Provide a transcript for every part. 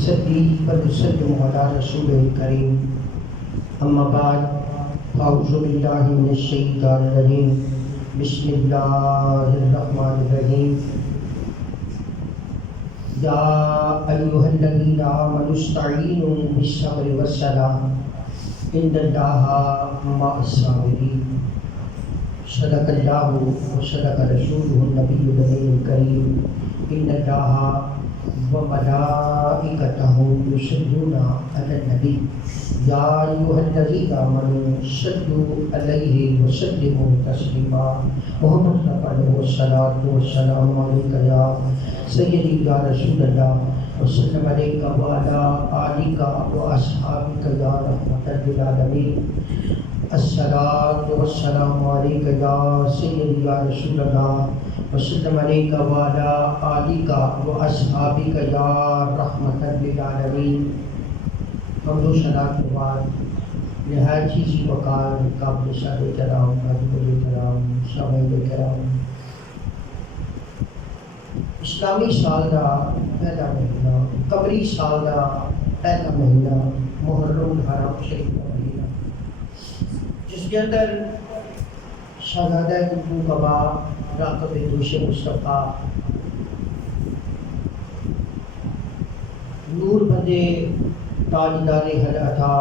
نصلي ونسلم على رسوله الكريم أما بعد أعوذ بالله من الشيطان الرجيم بسم الله الرحمن الرحيم يا أيها الذين آمنوا استعينوا بالصبر والصلاة إن الله مع الصابرين صدق الله وصدق رسوله النبي الكريم إن الله وملائكته يصلون على النبي يا أيها الذين آمنوا صلوا عليه وسلموا تسليما محمد عليه الصلاة والسلام عليك يا سيدي يا رسول الله وسلم عليك وعلى آلك وأصحابك يا رحمة للعالمين الصلاة والسلام عليك يا سيدي يا رسول الله وسلم عليك وعلى آلك وأصحابك يا رحمة للعالمین۔ حمد و ثنا کے بعد نہایت ہی وقار قابل شان کرام عزیز کرام سامعین کرام، اسلامی سال کا پہلا مہینہ، قمری سال کا پہلا مہینہ محرم الحرام شریف کا مہینہ، جس کے اندر شہزادہ گفتگو کبا راقب دوش مصطفیٰ نور بندے تاجدار حل عطا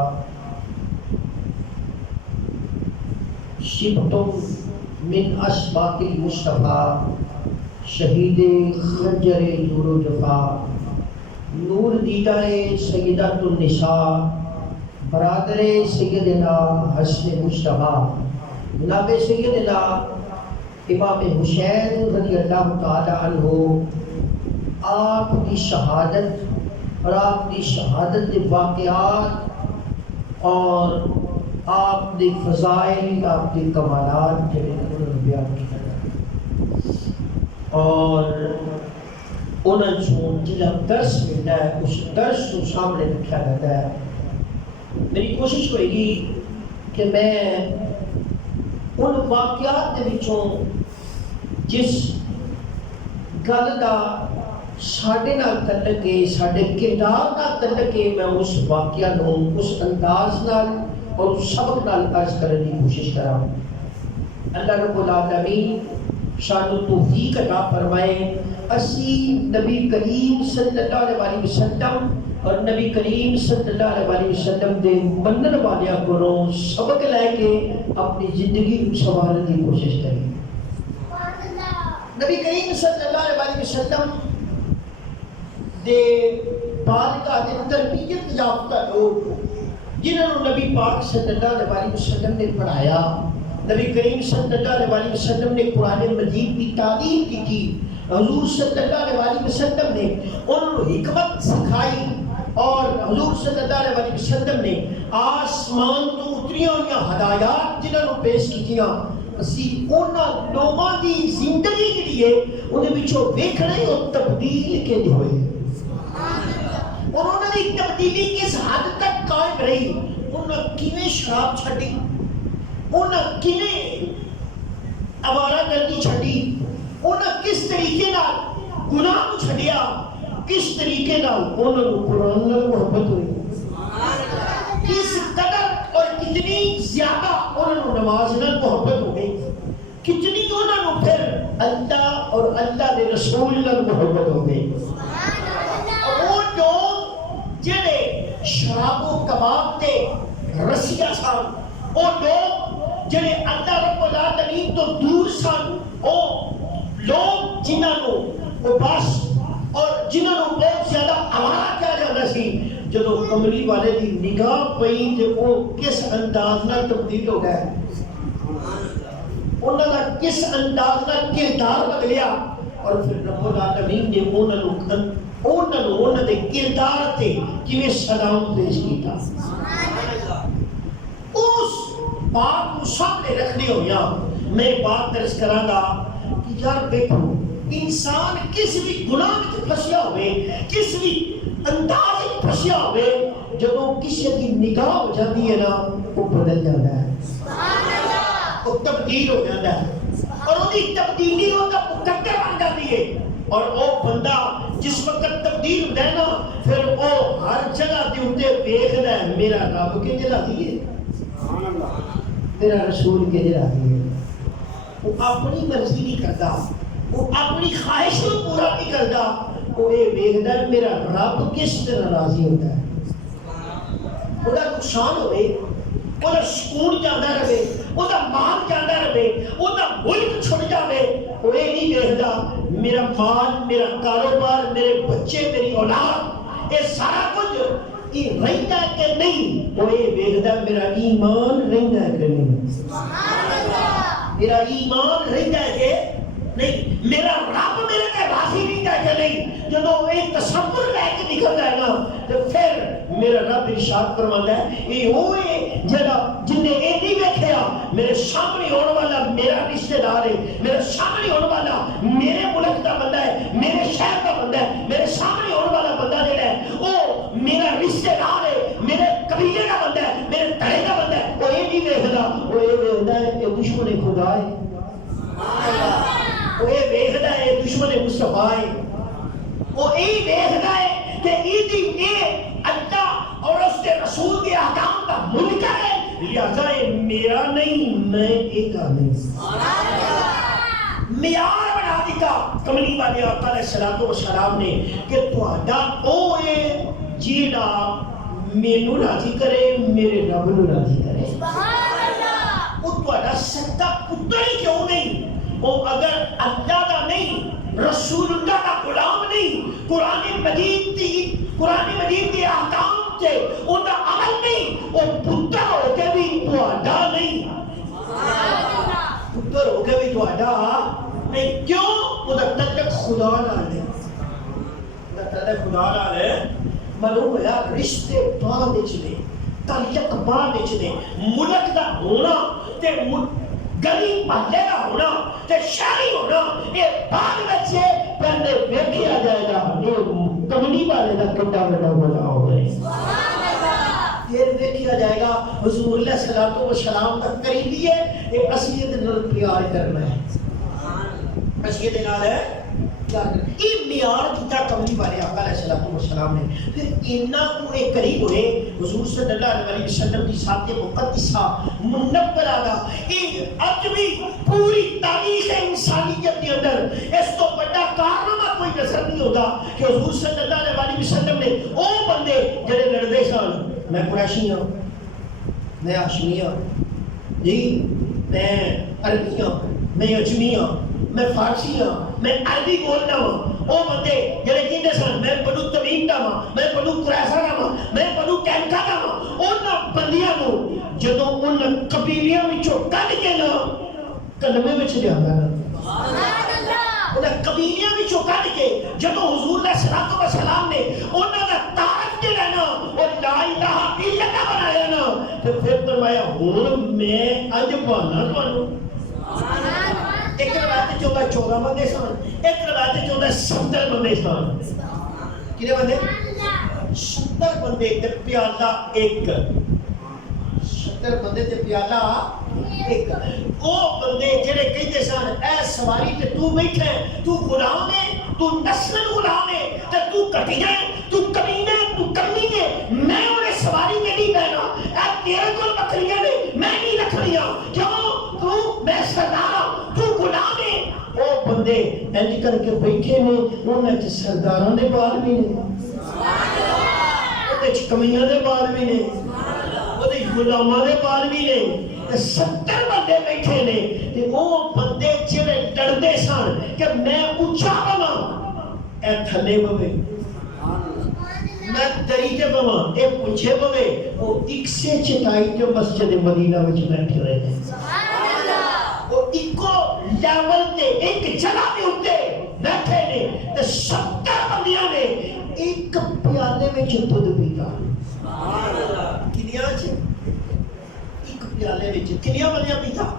شبتم من اسباط المصطفیٰ شہید خنجر دور و جفا نور دیدہ سیدۃ النساء برادر سیدنا حسن مصطفیٰ جناب سیدنا امام حسین رضی اللہ تعالی عنہ آپ کی شہادت اور آپ کی شہادت کے واقعات اور آپ کے فضائل، آپ کے کمالات جو بیان کیا جاتا اور انہوں کو جہاں درس ملتا ہے اس درس کو سامنے رکھا جاتا ہے۔ میری کوشش ہوئے گی کہ میں ان واقعات کے وچوں جس گل کا ساڈے نال تعلق ہے، ساڈے کردار نال تعلق ہے، میں اس واقعہ نوں اس انداز نال اور اس سبق نال عرض کرنے کی کوشش کراں۔ اللہ رب العالمین شان توفیق عطا فرمائے اسی نبی کریم صلی اللہ علیہ وسلم اور نبی کریم صلی اللہ علیہ وسلم دے منن والیاں کولوں سبق لے کے اپنی زندگی کو سنوارنے کی کوشش کریں۔ نبی کریم صلی اللہ علیہ وسلم دے بارگاہ دے تربیت یافتہ لوگ جنہوں نے نبی پاک صلی اللہ علیہ وسلم نے پڑھایا، نبی کریم صلی اللہ علیہ وسلم نے قرآن مجید کی تعلیم کی تھی، حضور صلی اللہ علیہ وسلم نے ان حکمت سکھائی اور حضور صلی اللہ علیہ وسلم نے آسمان تو اتریاں ہوئی ہدایات جنہوں نے پیش کیتیاں، اسی انہاں لوگوں کی زندگی کے لیے انہیں بچوں دیکھنے اور تبدیل کے لیے ہوئے۔ انہوں نے تبدیلی کس حد تک قائم رہی، انہوں کیویں شراب چھڑی، انہوں کیویں آوارہ گردی چھڑی، انہوں کس طریقے نال گناہ کو چھڑیا، کس طریقے نال انہوں قرآن نال محبت ہوئی، کس قدر اور کتنی زیادہ انہوں نماز نال محبت ہو گئی، کتنی انہوں پھر اللہ اور اللہ دے رسول نال محبت ہو گئی۔ وہ لوگ جنہیں شراب و کباب دے رسیہ سان، وہ لوگ جنہیں اللہ رب العالمین تو دور سان، وہ لوگ جنہوں وہ بس اور جنہوں بہت زیادہ آوارہ کیا جانا سی، جدو کملی والے دی نگاہ پئی تے وہ کس انداز نال تبدیل ہو گئے، انہوں نے کس انداز نال کردار بدلیا، اور پھر رب العالمین نے انہوں نے کردار تے کیویں سلام پیش کیتا۔ اس بات کو سامنے رکھنے ہویا میں بات درس کراں گا کہ یار دیکھو انسان کس بھی گناہ میں پھسیا ہوئے، کس بھی انداز میں پھسیا ہوئے، جب وہ کسی کی نگاہ ہو جاتی ہے نا وہ بدل جاتا ہے، وہ تبدیل ہو جاتا ہے، اور وہ تبدیلی ہوتا مقدر بن جاتی ہے، اور وہ بندہ جس وقت تبدیل ہوتا ہے نا پھر وہ دیکھتا ہے میرا رب کہ راضی ہے، میرا رسول کہ راضی ہے. وہ اپنی مرضی نہیں کرتا، وہ اپنی خواہش کو پورا نہیں کرتا، وہ یہ دیکھتا ہے میرا رب کس طرح راضی ہوتا ہے. وہ نقصان ہوئے، وہ سکون جانا رہے، وہ مال جانا رہے، وہ ملک چھڑ جائے، وہ یہ نہیں دیکھتا میرا مال، میرا کاروبار، میرے بچے، میری اولاد، یہ سارا کچھ یہ رہتا ہے کہ نہیں. وہ یہ دیکھتا میرا ایمان رہتا ہے کہ نہیں، میرا ایمان رہتا ہے کہ نہیں، میرا رب میرے تے راضی نہیں ہے کہ نہیں. جب وہ ایک تصور لے کے نکلتا ہے نا تو پھر میرا رب ارشاد فرماتا ہے یہ ہوئے جن نے یہ نہیں دیکھا میرے سامنے ہونے والا میرا رشتہ دار ہے، میرے سامنے ہونے والا میرے ملک کا بندہ ہے، میرے شہر کا بندہ ہے، میرے سامنے ہونے والا بندہ جو ہے وہ میرا رشتہ دار ہے، میرے قبیلے کا بندہ ہے، میرے تڑے کا بندہ ہے. وہ یہ نہیں دیکھتا، وہ یہ دیکھتا ہے کہ دشمن خدا ہے، وہ یہ دیکھتا ہے دشمن مصطفیٰ ہے، وہ یہ دیکھتا ہے کہ یہ اللہ اور اس کے رسول کے احکام کا ملک ہے، لہذا یہ میرا نہیں، میں ایک نہیں. معیار بنا دیا کملی والے آقا علیہ السلام نے کہ تہاڈا او ہے جیڑا مینوں راضی کرے، میرے رب نوں راضی کرے. سبحان اللہ. وہ تہاڈا سچا پتر ہی کیوں نہیں، وہ اگر اللہ کا نہیں، رسول اللہ کا غلام نہیں، قرآن مجید کے احکام سے ان کا عمل نہیں، وہ پتر ہو کے بھی تہاڈا نہیں، پتر ہو کے بھی تہاڈا نہیں. کیوں؟ وہ تعلق خدا نال ہے، تعلق خدا نال ہے. معلوم ہوا رشتے بعد وچ نے، تعلق بعد وچ نے. ملک دا ہونا تے گلی محلے کا ہونا تے شہری ہونا یہ بعد وچ پہلے ویکھیا جائے گا یہ کملی والے دا کڈا بڑا بدلاؤ ہے. پھر دیکھا جائے گا حضور علیہ الصلوۃ والسلام کا قریبی ہے، یہ اصلیت نال پیار کرنا ہے، اصلیت نال ہے یہ معیار کیتا کملی والے آقا علیہ الصلوۃ والسلام نے. پھر اتنا کو ایک قریب ہوئے حضور صلی اللہ علیہ وسلم کی ذات مقدسہ منورہ کا. ایک اج بھی پوری تاریخ انسانیت کے اندر اس تو بڑا کارنامہ کوئی نظر نہیں ہوتا کہ حضور صلی اللہ علیہ وسلم نے او بندے جڑے لڑدے سن، میں قریشی ہوں، میں ہاشمی ہوں، جی میں عربی ہوں، میں اجمی ہوں، میں فارسی ہوں، میں عربی بولنا ہوں. وہ بندے جڑے کہندے سن میں بنو تمیم دا ہاں، میں بنو قریظہ دا ہاں، میں بنو کینکا دا ہاں. انہاں بندیاں نو جدوں ان قبیلیاں وچوں کڈ کے نا کلمے وچ لیا سبحان اللہ، انہاں قبیلیاں وچوں کڈ کے جدوں حضور علیہ الصلوۃ والسلام نے انہاں دا تعارف جو ہے نا وہ لا الہ الا اللہ بنایا نا تے پھر فرمایا ہن میں اج بھانا تانوں. ایک روایت 14 بندے سن، ایک روایت 70 بندے سن. کتنے بندے؟ 70 بندے تے پیالہ ایک، 70 بندے تے پیالہ ایک. وہ بندے جڑے کہتے سن اے سواری تے تو بیٹھا ہے، تو غلام ہے، تو نسل غلام ہے تے تو کٹیا ہے، تو کمینے، تو کمی ہے، میں انہیں سواری میں نہیں بیٹھا، اے تیرے کول بکریاں نے میں نہیں رکھنیاں، کیوں؟ تو میں سردار، تو غلام ہے. وہ بندے انج کر کے بیٹھے نے، انہاں وچ سرداراں دے بال بھی نے، اودے وچ کمیاں دے بال بھی نے، اودے غلاماں دے بال بھی نے. 70 بندے بیٹھے نے تے وہ بندے جڑے ڈردے سن کہ میں اونچا بناں، اے تھلے پوے، میں دری تے بواں، اے پوچھے پوے. وہ ایک سے چٹائی تے مسجد مدینہ وچ بیٹھے ہوئے نے. وہ ایکو لیول تے ایک جگہ پہ اٹھے بیٹھے نے تے 70 بندیاں نے ایک پیالے وچ دودھ پیتا. کنیاں چ ایک پیالے وچ کنیاں بندیاں پیتا؟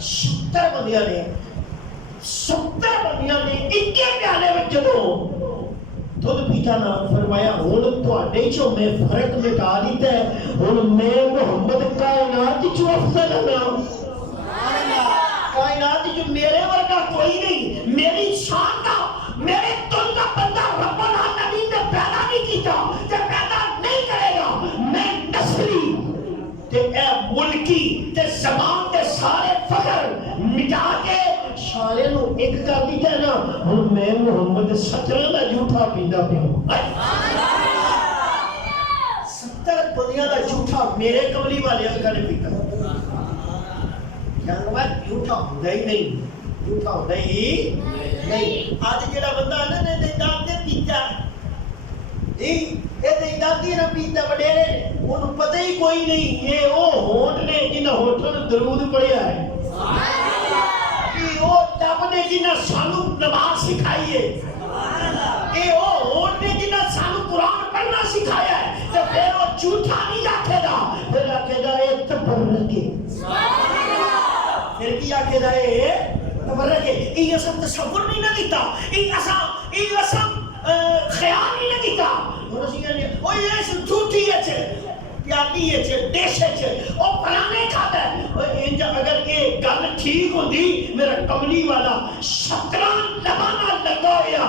70 بندیاں نے، 70 بندیاں نے ایک پیالے وچ جدوں دودھ پیتا نا فرمایا ہن تواڈے چوں میں فرق مٹا دیتا ہے، ہن میں محمد کائنات چوں افضل ہوں. کائنات جو میرے ورگا کوئی نہیں، میری شان کا، میرے تن کا بندہ رب العالمین نے پیدا نہیں کیتا تے پیدا نہیں کرے گا. نیکی تے زبان دے سارے فخر مٹا کے سارے نو ایک کر دیتا ہے نا ہن میں محمد 17 دا جھوٹا پیندا پیا 70 بندیاں دا جھوٹا میرے کملی والے کنے پیتا کیا بات جھوٹا ہوندا ہی نہیں جھوٹا ہوندا ہی نہیں اج جڑا بندہ نا نے داد دے پیتا یہ دادی نہ پیتا وڈیرے انہوں پتہ ہی کوئی نہیں یہ وہ ہونٹ نے جنہاں ہونٹوں درود پڑھیا ہے یہ وہ رب نے جنہاں سانو نماز سکھائی ہے یہ وہ ہونٹ نے جنہاں سانو قرآن پڑھنا سکھایا ہے تو پھر وہ جھوٹا نہیں آکھے دا پھر آکھے دا یہ تبرکے پھر کی آکھے دا یہ تبرکے یہ سب تصور نہیں نہ دیتا یہ اسم خیال ہی نہیں دیتا وہ یہ جھوٹی ہے پیالی ہے ڈیش ہے وہ پرانے کھاتا ہے اگر یہ گل ٹھیک ہوتی میرا کملی والا 17 لبانا لگا ہوا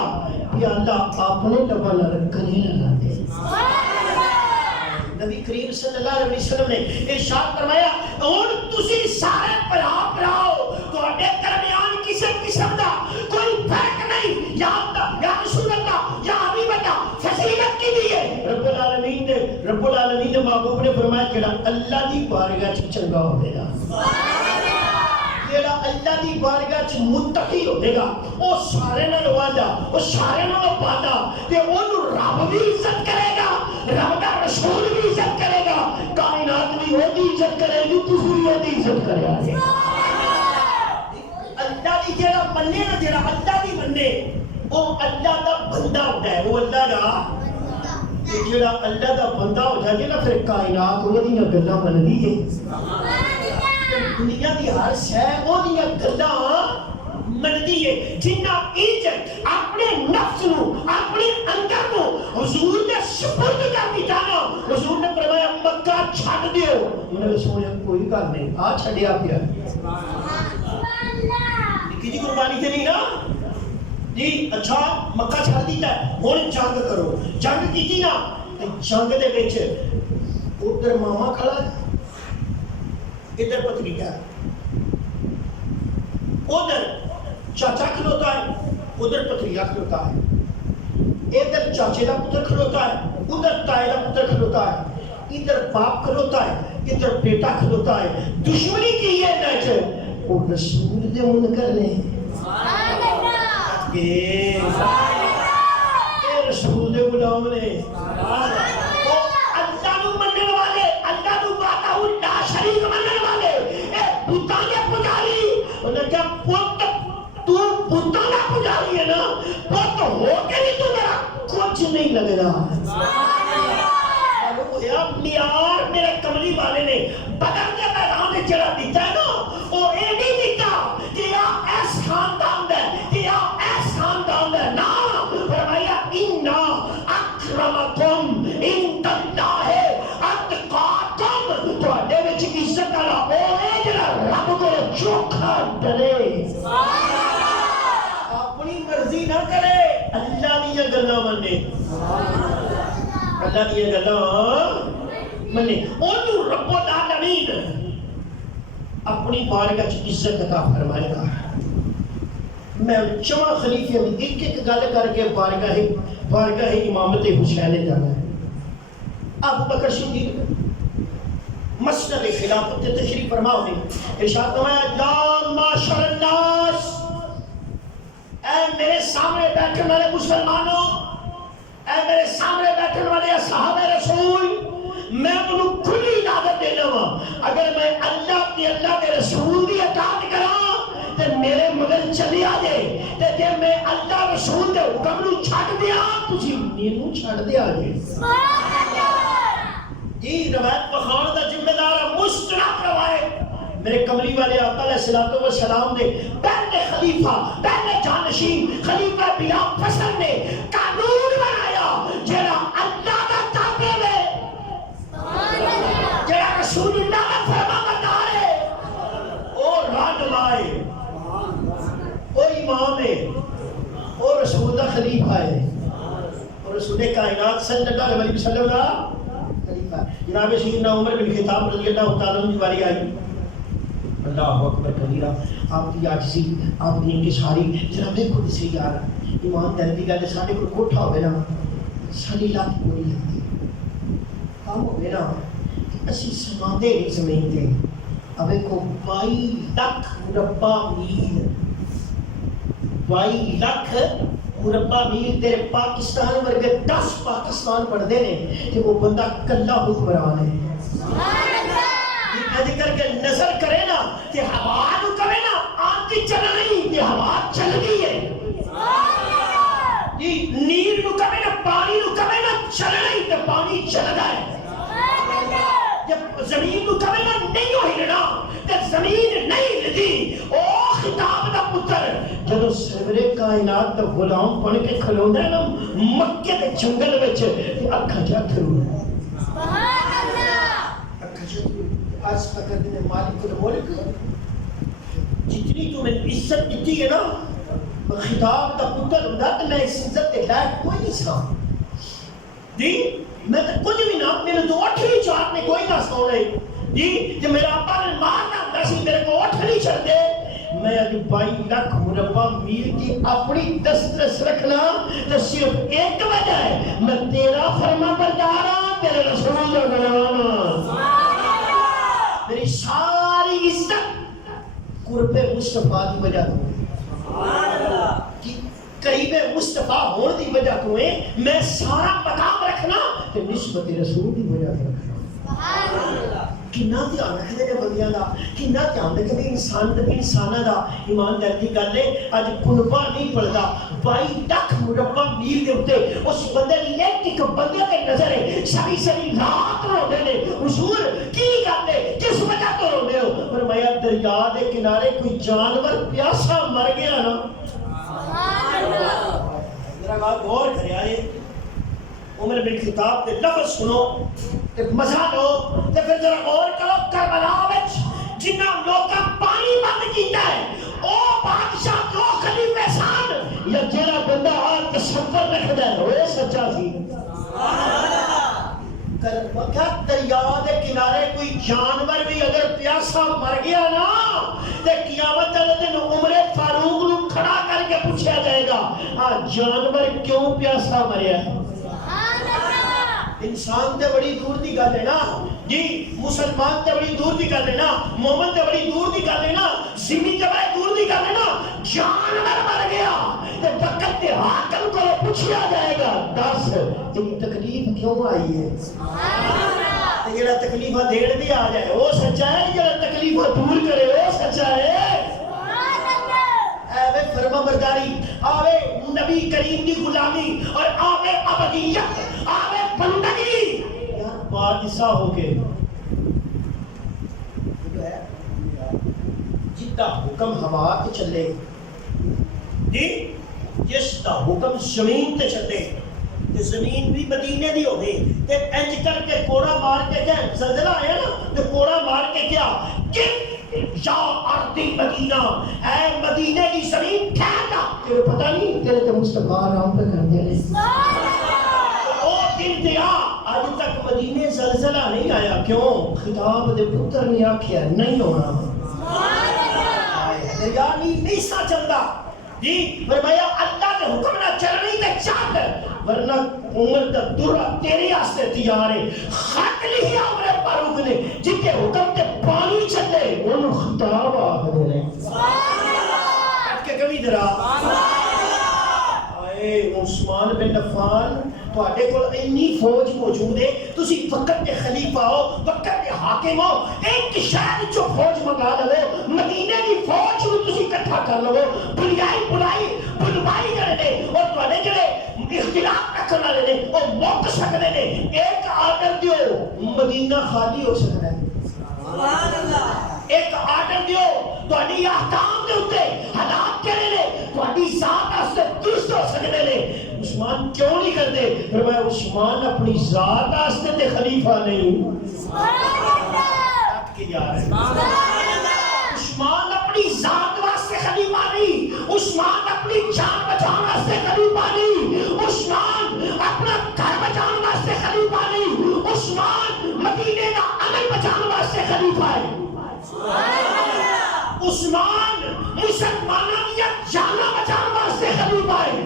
یا اللہ اپنے لبانا رکھنے لگا دے نبی کریم صلی اللہ علیہ وسلم نے ارشاد فرمایا اور تسی سارے پراؤ تو اڈے درمیان کسی قسم دا کوئی فرق نہیں یا رسول اللہ یا حبیب اللہ فضیلت کی دی ہے رب العالمین نے محبوب نے فرمایا کہ اللہ دی بارگاہ چ چنگا ہوے گا جیڑا اللہ دی بارگاہ چ متقی ہوے گا او سارے نال والا او سارے نال پادا تے اونوں رب بھی عزت کرے گا رب دا رسول بھی عزت کرے گا کائنات بھی او دی عزت کرے گی تسی بھی او دی عزت کرے گا اللہ دی جیڑا مننے نا جیڑا اللہ دی مننے او اللہ دا بندہ ہوتا ہے وہ اللہ دا جیڑا اللہ دا بندہ ہو جائے نا پھر کائنات وہ دیاں گلاں مندی ہے دنیا دی ہر شے وہ دیاں گلاں مندی ہے جنہ عزت اپنے نفس نو اپنے اندر نو حضور نے سپرد کر دیتا نا حضور نے فرمایا مکہ چھڈ دیو انہوں نے سوچا کوئی گل نہیں آ چھڈیا پیا کی قربانی تے نہیں نا جی اچھا مکہ چھڈ دیتا ہے ہن جنگ کرو جنگ کیتی نا تے جنگ دے وچ ادھر ماما کھڑا ادھر پتریجا ادھر چاچا کھلوتا ہے ادھر پتریجا کھلوتا ہے ادھر چاچے کا پتر کھلوتا ہے ادھر تائے کا پتر کھلوتا ہے ادھر باپ کھلوتا ہے ادھر بیٹا کھلوتا ہے دشمنی کی ہے نیچ وہ رسول دے منکر نے اے رسول دے غلام نے وہ اللہ نو منن والے اللہ نو وحدہ لا شریک منن والے اے بتاں دے پجاری انہاں کہا پت تو بتاں دا پجاری ہے نا پت ہو کے بھی تو میرا کچھ نہیں لگ رہا یار میرے کملی والے نے بدر کے میدان میں جڑا دیتا ہے نا وہ اے نہیں دیتا کہ یا ایس خاندان دے کہ یا ایس خاندان دے نا فرمایا اِنَّا اَكْرَمَكُمْ عِنْدَ اللَّهِ أَتْقَاكُمْ تو اڈے وچ عزت والا او ہے جڑا رب کو چوکھا ڈرے اپنی مرضی نہ کرے اللہ دی گلاں منے اللہ دی گلاں منے اونوں رب العالمین اپنی بارگاہ چ عزت عطا فرمائے گا میں چواں خلیفے میں ایک ایک گل کر کے بارگاہ امامت حسین جانا ہے ابو بکر صدیق مسند خلافت تشریف فرما ہوئے ارشاد فرمایا یا معاشر الناس اے میرے سامنے بیٹھنے والے مسلمانوں اے میرے سامنے بیٹھنے والے اصحاب رسول میں انہوں کھلی اجازت دینا ہوں اگر میں اللہ کے رسول کی اطاعت کراں تے میرے مگر چلی آ جائے تے جے میں اللہ رسول دے حکم نو چھڈ دیاں تسی مینوں چھڈ دیا جے یہ روایت بخار دا ذمہ دار مستند روایت میرے کملی والے آقا علیہ الصلوۃ والسلام دے پہلے خلیفہ پہلے جانشین خلیفہ بلا فصل نے قانون بنایا جڑا اللہ دا تابع ہے جڑا رسول اللہ کا فرمانبردار ہے او رہنما ہے او امام ہے او رسول کا خلیفہ ہے اور رسول کائنات صلی اللہ علیہ وسلم کا خلیفہ جناب سیدنا عمر بن خطاب رضی اللہ تعالیٰ عنہ کی باری آئی. اللہ اکبر کبیرہ. آپ کی عاجزی، آپ کی انکساری جناب خود سے یار ایمان دردی گل سارے کو کوٹھا ہوئے نا ساری لات پوری لگتی کام ہوئے نا کہ اسی سماندے نہیں زمین تے اب کو 22 لاکھ مربع میل 22 لاکھ مربع میل تیرے پاکستان ورگے 10 پاکستان پڑھتے ہیں کہ وہ بندہ کلا حکمران ہے. سبحان اللہ. ذکر کے نظر کرے نا کہ ہوا نو کرے نا آن کی چل رہی یہ ہوا چل گئی ہے. یہ نیل نو کرے نا پانی نو کرے نا چل رہی تو پانی چل گا ہے. جب زمین نو کرے نا نہیں ہو ہلنا تو زمین نہیں ہلدی. او خطاب دا پتر جدو سرورے کائنات دا غلام بن کے کھلوندا ہے نا مکے دے جنگل وچ اکھاں جا تھرو سبحان اللہ اکھاں جا عرض فکر دینے مالک الملک جتنی تو میں عزت دیتی ہے نا خطاب کا پتر ہوں تو میں اس عزت کے لائق کوئی نہیں سا دی میں تو کچھ بھی نہ میرے تو 8ویں چار میں کوئی نہ سو رہے دی جب میرا ابا نے مارنا ہوتا سی میرے کو 8ویں چڑھ دے میں ابھی 22 لاکھ مربع میل کی اپنی دسترس رکھنا تو صرف ایک وجہ ہے میں تیرا فرما بردار ہوں تیرے رسول کا غلام ہوں. میری ساری عزت قرب مصطفیٰ کی وجہ تو قریب مصطفیٰ ہونے کی وجہ تو میں سارا مقام رکھنا تو نسبت رسول کی وجہ تو رکھنا. کنا دھیان رکھتے ہیں بندیاں دا کنا دھیان رکھتے انسانہ دا. ایمانداری کی گل ہے اج کنبا نہیں پڑھتا 22 لاکھ مربع میل دے اوتے اس بندے دی ایک بندے تے نظر ہے ساری ساری رات روندے نے حضور کی کرتے کس وجہ تو روندے ہو. فرمایا دریا دے کنارے کوئی جانور پیاسا مر گیا نا سبحان اللہ. ذرا غور کریا جی عمر بن خطاب دے لفظ سنو تے مزہ لو تے پھر ذرا غور کرو کربلا وچ جنہاں لوکاں پانی بند کیتا ہے او بادشاہ دو خلیفے سان یا جڑا بندہ آ تصور رکھدا ہے وہ سچا سی. وقت دریا دے کنارے کوئی جانور بھی اگر پیاسا مر گیا نا تے قیامت والے دن عمر فاروق نو کھڑا کر کے پوچھا جائے گا ہاں جانور کیوں پیاسا مریا ہے. انسان تے بڑی دور دی گل ہے نا جی مسلمان تے بڑی دور دی گل ہے نا مومن تے بڑی دور دی گل ہے نا زمین تے بڑی دور دی گل ہے نا جانور مر گیا تے وقت تے حاکم کو پوچھا جائے گا دس تیری تکلیف کیوں آئی ہے تے جڑا تکلیفاں دین بھی آ جائے وہ سچا ہے جڑا تکلیفاں دور کرے وہ سچا ہے. آوے فرما برداری آوے نبی کریم کی غلامی اور آوے ابدیت آوے بندگی یار بادشاہ ہو کے جتا حکم ہوا کے چلے جی جس کا حکم زمین تے چلے تے زمین بھی مدینے دی ہوگی تے انج کر کے کوڑا مار کے کیا زلزلہ آیا نا تے کوڑا مار کے کیا کہ یا ارضی مدینہ اے مدینے کی زمین کھیتا تیرے پتہ نہیں تیرے تے مصطفیٰ نام پہ کر دے او دن دیا آج تک مدینے زلزلہ نہیں آیا کیوں خطاب دے پتر نے آکھیا نہیں ہونا دریا نہیں سا چلتا جی فرمایا اللہ کے حکم نہ چل رہی تے چل ورنہ عمر دا درہ تیری آستے تیار ہے. خط لیا عمر فاروق نے جن کے حکم تے پانی چلے انہوں خطاب آگے لیں کٹ کے کبھی درہ آئے عثمان بن عفان تو آٹے کو انی فوج موجود ہے تسی وقت کے خلیفہ ہو وقت کے حاکم ہو ایک شہر جو فوج منگا لو مدینے کی فوج کو تسی کٹھا کر لو بلوائی کرنے اور تو آنے جڑے اختلاف رکھنا لینے اور موقع سکنے نے ایک آرڈر دیو مدینہ خالی ہو سکتا ہے ایک آرڈر دیو تو آنی احکام دے ہوتے حالات کے لیے تو آنی ذات آستے درست ہو سکنے نے عثمان کیوں نہیں کرتے فرمایا عثمان اپنی ذات آستے تے خلیفہ نہیں عثمان اپنی ذات واسطے خلیفہ نہیں عثمان اپنی جان بچان واسطے خلیفہ نہیں عثمان اپنا گھر بچان واسطے خلیفہ نہیں عثمان خلیفہ ہے. عثمان مسلمانوں کی جانا بچانے واسطے خلیفہ ہے.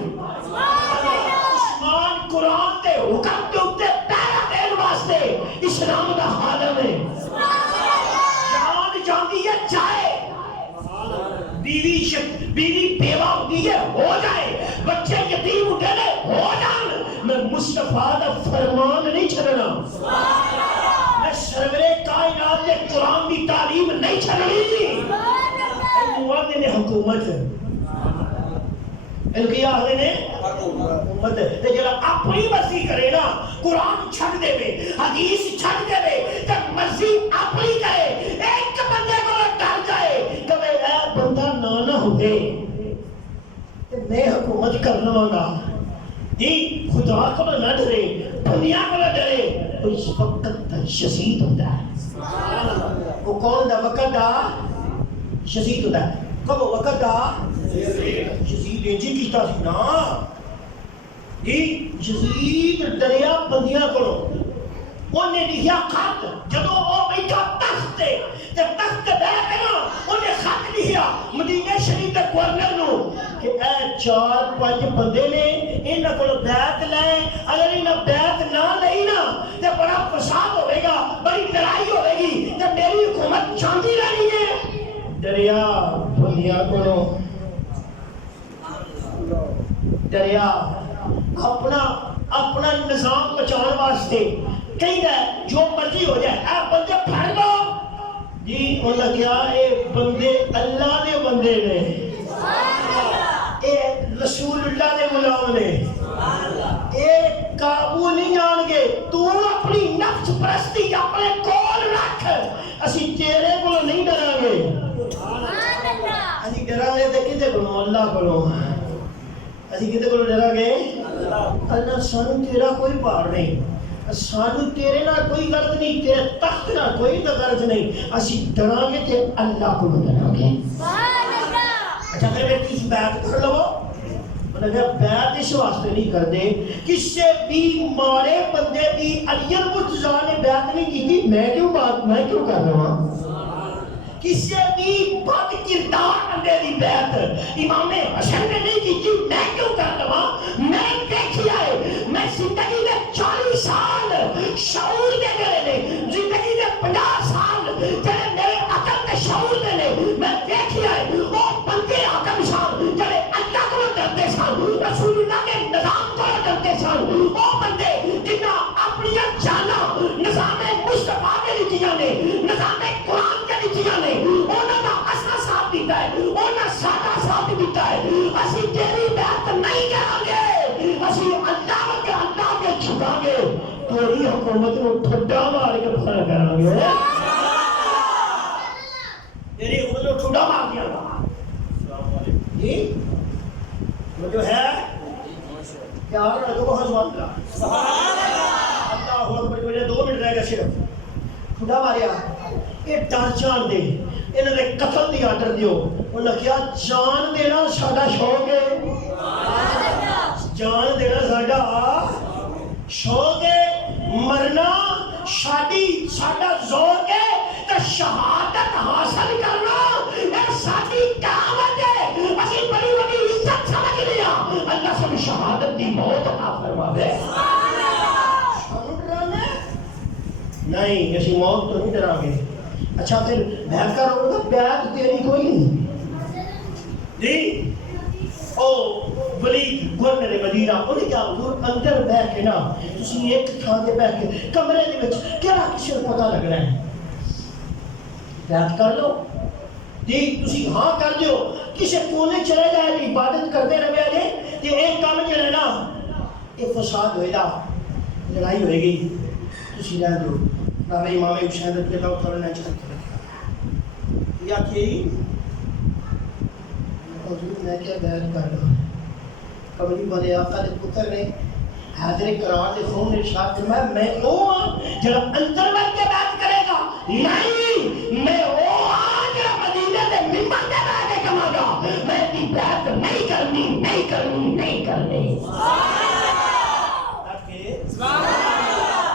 عثمان قرآن کے حکم کے اوپر پہرا دین واسطے اسلام کا خادم ہے. جان جاندی ہے جائے, بیوی بیوہ ہوتی ہے ہو جائے, بچے یتیم اٹھے ہو جان, میں مصطفیٰ کا فرمان نہیں چھڑنا, میں سرور کائنات کے قرآن کی تعلیم نہیں چھڑنی. نے حکومت ان کی آخر نے حکومت تے جڑا اپنی مرضی کرے نا, قرآن چھڑ دے وے, حدیث چھڑ دے وے, تے مرضی اپنی کرے, ایک بندے کو ڈر جائے کہ اے بندہ نہ ہوئے تے میں حکومت کرنا گا جی, خدا کو نہ ڈرے, دنیا کو نہ ڈرے, تو اس وقت شہید ہوتا ہے. وہ کون دا وقت دا شہید ہوتا ہے, کب وقت دا یزید جی کیتا سی نا جی, یزید ڈریا بندیاں کو, انہیں لکھیا خط, جدو وہ بیٹھا تخت تے تخت بیٹھ کے نا انہیں خط لکھیا مدینہ شریف کے گورنر نو کہ اے 4-5 بندے نے انہاں کول بیعت لے, اگر انہاں بیعت نہ لئی نا تے بڑا فساد ہوے گا, بڑی لڑائی ہوے گی, تے میری حکومت چاندی رہنی ہے. دریا بندیاں کو دریا اپنا نظام بچانے واسطے کہیں گے جو مرضی ہو جائے, اے بندے پھڑ لو جی. انہوں نے کیا اے بندے اللہ دے بندے نے, اے رسول اللہ دے غلام نے, اے قابو نہیں جان گے, تو اپنی نفس پرستی اپنے کول رکھ, اسی تیرے کو نہیں ڈریں گے. اسی ڈرا گے تو کتے کو, اللہ کو, اسی کتے کو ڈرا گے اللہ. سانو تیرا کوئی پار نہیں, سانو تیرے نہ کوئی غرض نہیں, تیرے تخت نہ کوئی غرض نہیں, اسی ڈرا گے تے اللہ کو ڈرا گے. اچھا پھر میں کسی بیعت کر لو, انہوں نے بیعت اس واسطے نہیں کر دے, کسے بھی مارے بندے بھی علی المرتضیٰ نے بیعت نہیں کی تھی, میں کیوں کر رہا ہوں. کسے بھی بد کردار بندے دی بیعت امام حسن نے نہیں کی تھی, میں کیوں کر رہا ہوں. میں دیکھیا ہے, میں زندگی میں 40 سال شعور دے گئے نے, زندگی میں 50 سال جڑے میرے عقل تے شعور دے نے, میں دیکھیا ہے وہ بندے حکم شان جڑے اللہ کو ڈرتے سن, رسول اللہ کے نظام کو ڈرتے سن, وہ بندے جنہاں اپنی جانا نظام مصطفیٰ کے لکھیاں نے, نظام قرآن کے لکھیاں نے, انہوں نے اصلا ساتھ دیتا ہے, انہوں نے سادہ ساتھ دیتا ہے. اسی تیری بیعت نہیں کریں گے, اسی اللہ کے چھکا گے, تیری حکومت کو ٹھڈا مار کے پھر کریں گے, تیری حکومت کو ٹھڈا مار دیا گا جی. وہ جو ہے پیار رکھو بہت سبحان اللہ, اللہ اکبر. 2 منٹ رہ گا صرف. ٹھڈا ماریا, یہ ڈر جان دے, انہوں نے قتل دی آرڈر دیو. انہوں نے کیا جان دینا ساڈا شوق ہے, جان دینا ساڈا شوق ہے, مرنا ساڈا ذوق ہے, تے شہادت حاصل کرنا یہ ساڈی کامت ہے. اسی بڑی بڑی عزت سمجھ لیا, اللہ سب شہادت دی موت عطا فرماوے. نہیں اسی موت تو نہیں ڈرا گے. اچھا پھر بیعت کرو گا, بیعت تیری کوئی نہیں جی. او ولید گورنر مدینہ, انہیں کیا حضور اندر بیٹھ کے نا, تسی ایک تھان دے بیٹھ کے کمرے دے وچ کیا کسی کو پتہ لگ رہا ہے, بیعت کر لو جی. تسی ہاں کر دیو, کسی کونے چلے جائے دی عبادت کرتے رہے جے, کہ ایک کام جو ہے نا ایک فساد ہوئے گا, لڑائی ہوئے گی, تسی رہ دو. نام امام حسین رضی اللہ تعالیٰ نے چاہتے یا کہ حضور میں کیا بیان کر رہا ہوں. کبھی بڑے آقا دے پتر نے حاضر قرار دے خون ارشاد فرمایا, میں وہ ہاں جڑا اندر بن کے بات کرے گا, نہیں میں وہ ہاں جڑا مدینے دے ممبر تے بیٹھ کے کہاں گا میں دی بات نہیں کرنی.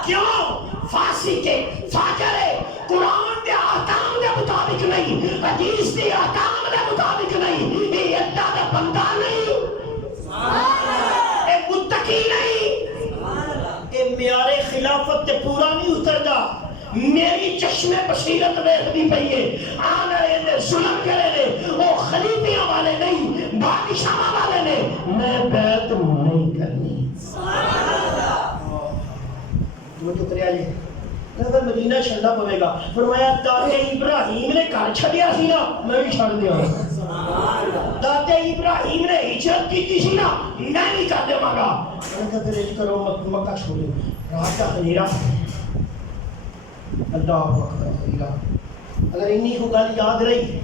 کیوں؟ فاسق ہے, فاجر ہے, قرآن دے حدیث کے احکام کے مطابق نہیں، یہ اللہ کا بندہ نہیں، یہ متقی نہیں، یہ معیار خلافت تے پورا نہیں اتردا۔ میری چشم بصیرت ویکھدی پئی ہے، آن رہے نے ظلم کرے نے، وہ خلیفیاں والے نہیں، بادشاہ والے نے، میں بیعت نہیں کرنی۔ مجھے کریا جی اگر مدینہ چھڑنا پڑے گا، فرمایا دادے ابراہیم نے گھر چھڑیا سی نا، میں بھی چھڑ دیا۔ دادے ابراہیم نے ہجرت کی سی نا، میں بھی کر دے گا۔ میں کہا پھر ایج کرو مکہ چھوڑو، رات کا خنیرہ، اللہ اکبر خنیرہ۔ اگر انہی کو گل یاد رہی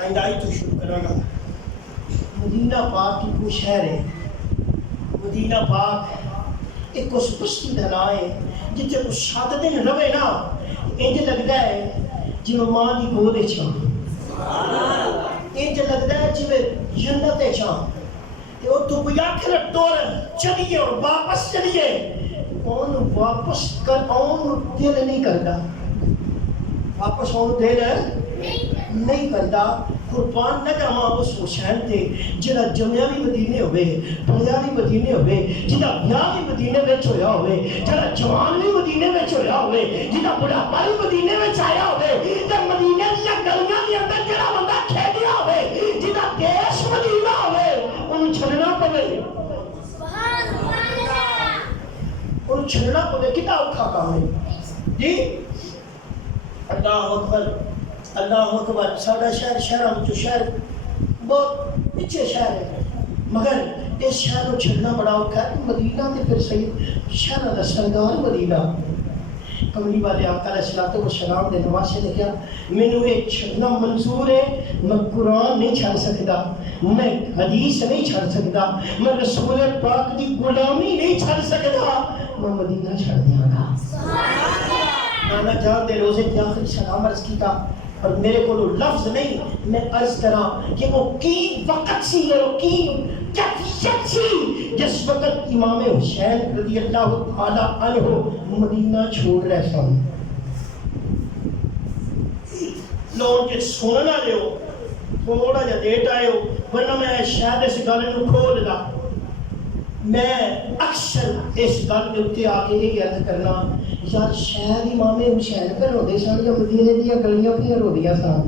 آئندہ ہی تو شروع کروں گا۔ مدینہ پاک کی کوئی شہر ہے، مدینہ پاک ایک اس بستی دھنا ہے جتے کو 7 دن رہے نا، انج لگتا ہے جی ماں دی گود چھاں، انج لگتا ہے جی جنت چھاں، تے او تو بیا کر ٹور چلیے اور واپس چلیے، اون واپس کر اون دل نہیں کرتا، واپس اون دل نہیں کرتا۔ قربان نہ جاواں اس حسین تے جڑا جمعہ بھی مدینے ہوئے، پڑھیا بھی مدینے ہوئے، جڑا بیاہ بھی مدینے وچ ہویا ہوئے، جڑا جوان بھی مدینے وچ ہویا ہوئے، جڑا بڑھاپا بھی مدینے وچ آیا ہوئے، تے مدینے دی گلیاں دے اندر جڑا بندہ کھیڈیا ہوئے، جڑا دیش مدینہ ہوئے، اونوں چھڈنا پوے، سبحان اللہ، اونوں چھڈنا پوے، کتنا اوکھا کام ہے جی۔ اللہ اکبر، اللہ اکبر۔ ساڈا شہر شہراں وچوں شہر بہت پیچھے شہر ہے، مگر اس شہر کو چھڈنا بڑا اوکھا ہے۔ مدینہ تے پھر سید شہراں دا سردار مدینہ، کملی والے آقا علیہ الصلوۃ والسلام دے نواسے نے کہا مینوں یہ چھڈنا منظور ہے، میں قرآن نہیں چھڑ سکدا، میں حدیث نہیں چھڑ سکدا، میں رسول پاک دی غلامی نہیں چھڑ سکدا، میں مدینہ چھڑ دیاں گا۔ نانا جان دے روزے تے آخری سلام عرض کیتا، اور میرے کو لفظ نہیں، میں عرض کراں کہ وہ کی وقت سی اور کی کیفیت سی جس وقت امام حسین رضی اللہ تعالی عنہ مدینہ چھوڑ رہے سن۔ لوگ جے سننا دے ہو تھوڑا جا لیٹ آئے ہو، ورنہ میں شاید اس گل نو کھول دا۔ میں اکثر اس گل کے اتنے آ کے یہ عرض کرنا، یار شاید امام حسین پہ روندے سن یا مدینے دیا گلیاں پہ روندیاں سن۔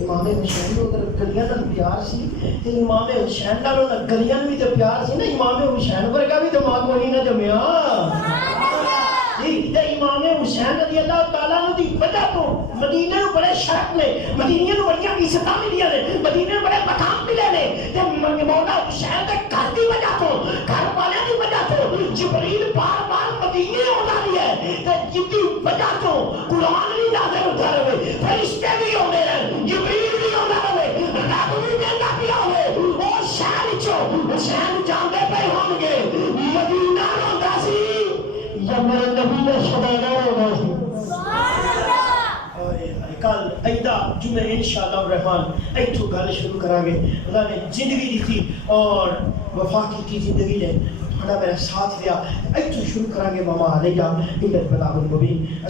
امام حسین کو اگر گلیاں نال پیار سی تے امام حسین نال گلیاں بھی تے پیار سی نا، امام حسین ورگا بھی دماغ وہی نہ جمیا جی۔ تے امام حسین رضی اللہ تعالیٰ عنہ دی وجہ تو مدینے نو بڑے شرف نے، مدینے نو بڑیاں عزتاں ملیاں نے، مدینے نو بڑے مقام ملے نے، تے مولا حسین دے گھر دی وجہ تو، گھر والے دی وجہ تو جبریل بار بار مدینے آندا رہی ہے، تے جس دی وجہ تو قرآن بھی نازل ہوتا رہے، فرشتے بھی ہوندے رہے، جبریل بھی آندا رہے، رب بھی دینا پیا ہوئے، او شہر چو حسین جاندے پے ہون گے مدینہ روندا سی یا میرے نبی نے شدیدہ روندا سی۔ کل ایدہ جمعہ انشاءاللہ الرحمن ایتھو گل شروع کریں گے۔ اللہ نے زندگی دیتی اور وفاقی کی زندگی نے تھوڑا میرا ساتھ دیا، ایتھو شروع کریں گے۔ ماما علیہ البلاغ المبین۔